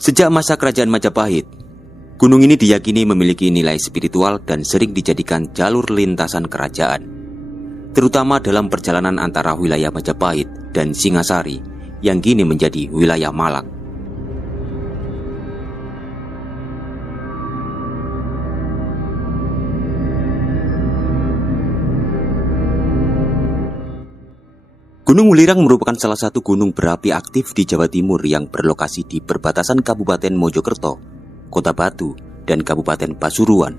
Sejak masa kerajaan Majapahit, gunung ini diyakini memiliki nilai spiritual dan sering dijadikan jalur lintasan kerajaan, terutama dalam perjalanan antara wilayah Majapahit dan Singasari yang kini menjadi wilayah Malang. Gunung Welirang merupakan salah satu gunung berapi aktif di Jawa Timur yang berlokasi di perbatasan Kabupaten Mojokerto, Kota Batu, dan Kabupaten Pasuruan.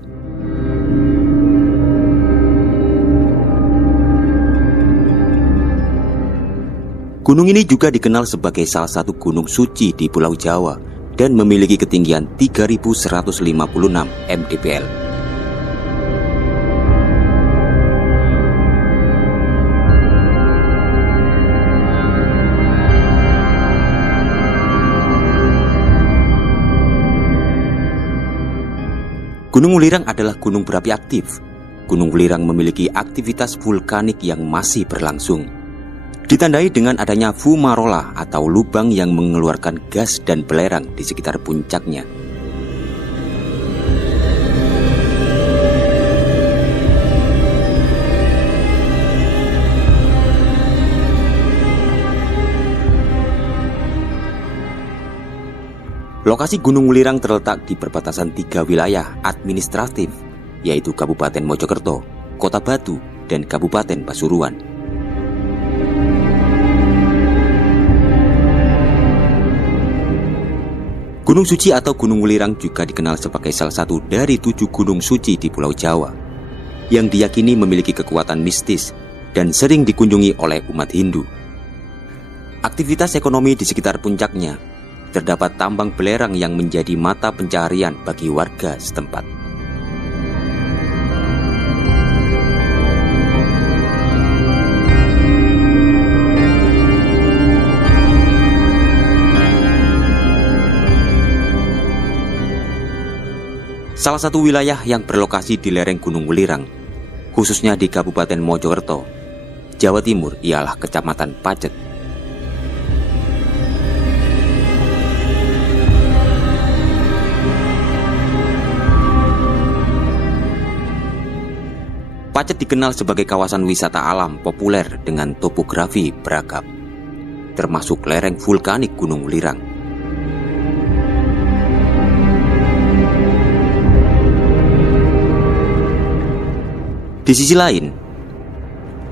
Gunung ini juga dikenal sebagai salah satu gunung suci di Pulau Jawa dan memiliki ketinggian 3.156 mdpl. Gunung Welirang adalah gunung berapi aktif. Gunung Welirang memiliki aktivitas vulkanik yang masih berlangsung, ditandai dengan adanya fumarola atau lubang yang mengeluarkan gas dan belerang di sekitar puncaknya. Lokasi Gunung Welirang terletak di perbatasan 3 wilayah administratif, yaitu Kabupaten Mojokerto, Kota Batu, dan Kabupaten Pasuruan. Gunung Suci atau Gunung Welirang juga dikenal sebagai salah satu dari 7 gunung suci di Pulau Jawa, yang diyakini memiliki kekuatan mistis dan sering dikunjungi oleh umat Hindu. Aktivitas ekonomi di sekitar puncaknya terdapat tambang belerang yang menjadi mata pencaharian bagi warga setempat. Salah satu wilayah yang berlokasi di lereng Gunung Welirang, khususnya di Kabupaten Mojokerto, Jawa Timur, ialah Kecamatan Pacet. Pacet dikenal sebagai kawasan wisata alam populer dengan topografi beragam, termasuk lereng vulkanik Gunung Welirang. Di sisi lain,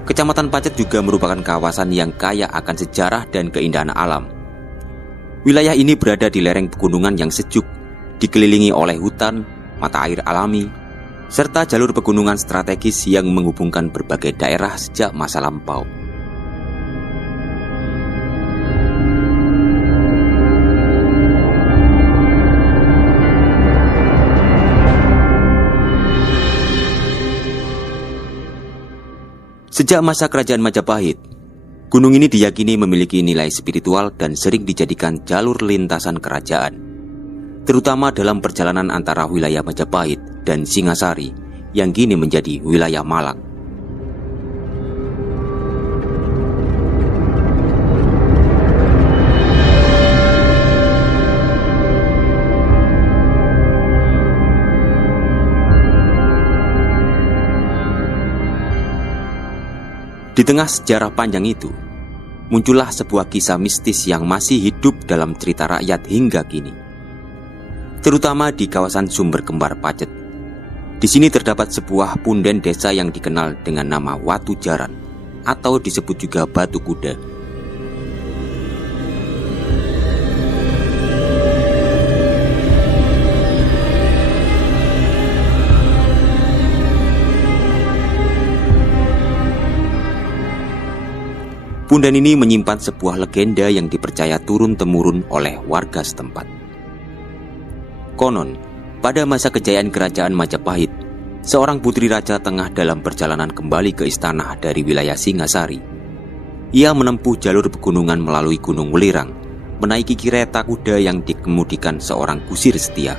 Kecamatan Pacet juga merupakan kawasan yang kaya akan sejarah dan keindahan alam. Wilayah ini berada di lereng pegunungan yang sejuk, dikelilingi oleh hutan, mata air alami, serta jalur pegunungan strategis yang menghubungkan berbagai daerah sejak masa lampau. Sejak masa kerajaan Majapahit, gunung ini diyakini memiliki nilai spiritual dan sering dijadikan jalur lintasan kerajaan, terutama dalam perjalanan antara wilayah Majapahit dan Singasari yang kini menjadi wilayah Malang. Di tengah sejarah panjang itu, muncullah sebuah kisah mistis yang masih hidup dalam cerita rakyat hingga kini, terutama di kawasan Sumber Kembar Pacet. Di sini terdapat sebuah punden desa yang dikenal dengan nama Watu Jaran atau disebut juga Batu Kuda. Punden ini menyimpan sebuah legenda yang dipercaya turun-temurun oleh warga setempat. Konon, pada masa kejayaan kerajaan Majapahit, seorang putri raja tengah dalam perjalanan kembali ke istana dari wilayah Singasari. Ia menempuh jalur pegunungan melalui Gunung Welirang, menaiki kereta kuda yang dikemudikan seorang kusir setia.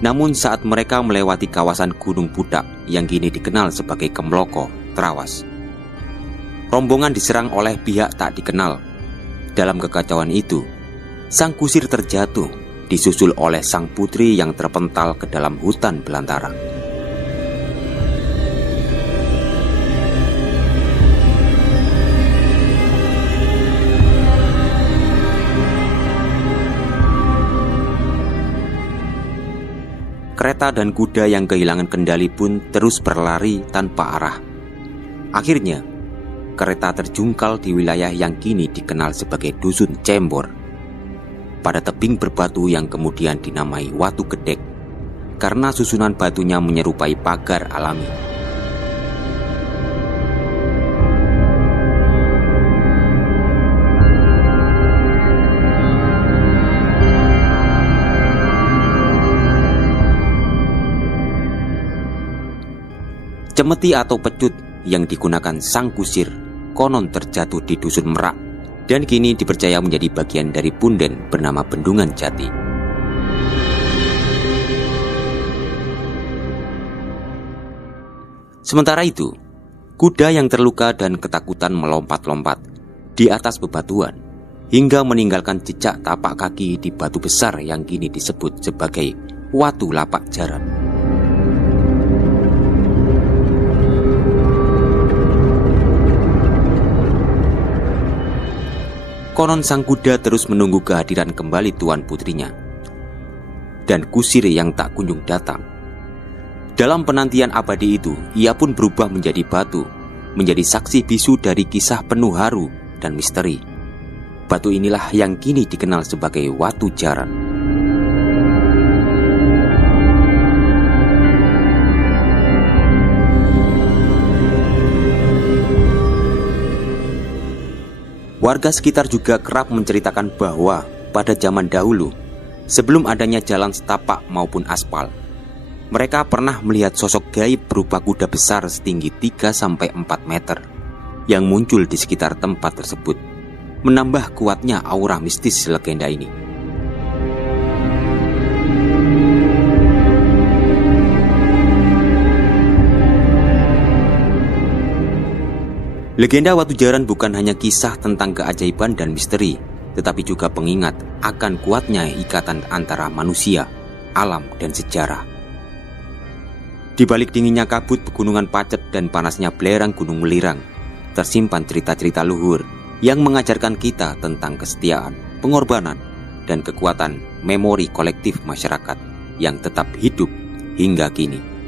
Namun saat mereka melewati kawasan Gunung Budak yang kini dikenal sebagai Kemloko, Trawas, rombongan diserang oleh pihak tak dikenal. Dalam kekacauan itu, sang kusir terjatuh, disusul oleh sang putri yang terpental ke dalam hutan belantara. Kereta dan kuda yang kehilangan kendali pun terus berlari tanpa arah. Akhirnya, kereta terjungkal di wilayah yang kini dikenal sebagai Dusun Cembor, pada tebing berbatu yang kemudian dinamai Watu Gedek karena susunan batunya menyerupai pagar alami. Cemeti atau pecut yang digunakan sang kusir konon terjatuh di Dusun Merak dan kini dipercaya menjadi bagian dari punden bernama Bendungan Jati. Sementara itu, kuda yang terluka dan ketakutan melompat-lompat di atas bebatuan hingga meninggalkan jejak tapak kaki di batu besar yang kini disebut sebagai Watu Lapak Jaran. Konon sang kuda terus menunggu kehadiran kembali tuan putrinya dan kusir yang tak kunjung datang. Dalam penantian abadi itu, ia pun berubah menjadi batu, menjadi saksi bisu dari kisah penuh haru dan misteri. Batu inilah yang kini dikenal sebagai Watu Jaran. Warga sekitar juga kerap menceritakan bahwa pada zaman dahulu, sebelum adanya jalan setapak maupun aspal, mereka pernah melihat sosok gaib berupa kuda besar setinggi 3-4 meter yang muncul di sekitar tempat tersebut, menambah kuatnya aura mistis legenda ini. Legenda Watu Jaran bukan hanya kisah tentang keajaiban dan misteri, tetapi juga pengingat akan kuatnya ikatan antara manusia, alam, dan sejarah. Di balik dinginnya kabut pegunungan Pacet dan panasnya belerang Gunung Welirang, tersimpan cerita-cerita luhur yang mengajarkan kita tentang kesetiaan, pengorbanan, dan kekuatan memori kolektif masyarakat yang tetap hidup hingga kini.